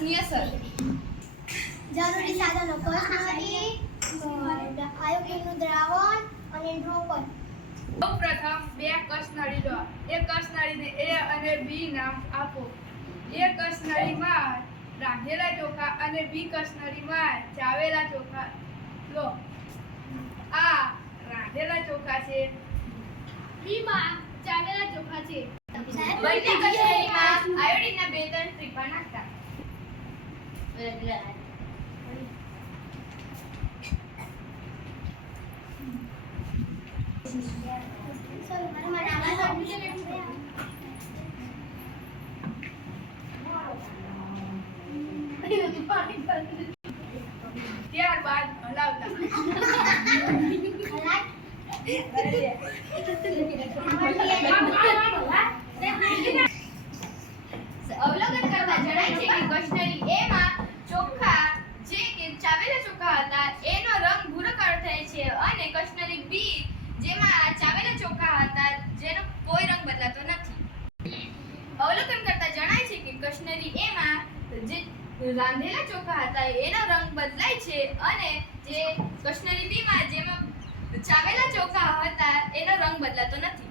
ની અસર જરૂરી સાધનો કસનરી આયોડિનનું દ્રાવણ અને ડ્રોપર સૌપ્રથમ બે કસનળી લો એ કસનળીને A અને B નામ આપો એ કસનળીમાં રાંધેલા ચોખા અને B કસનળીમાં ચાવેલા ચોખા લો આ રાંધેલા ચોખા છે B માં ચાવેલા ચોખા છે બંને કચેરીમાં આયોડિનના 2-3 ટીપા નાખતા ત્યારબાદ હલાવતા અવલોકન કરતા જણાય છે કે કશ્નરી A માં ચોખા જે કે ચાવેલા ચોખા હતા એનો રંગ ભૂરો કાળો થાય છે અને કશ્નરી B જેમાં ચાવેલા ચોખા હતા જેનો કોઈ રંગ બદલાતો નથી. અવલોકન કરતા જણાય છે કે કશ્નરી A માં જે રાંધેલા ચોખા હતા એનો રંગ બદલાય છે અને જે કશ્નરી B માં જેમાં ચાવેલા ચોખા હતા એનો રંગ બદલાતો નથી.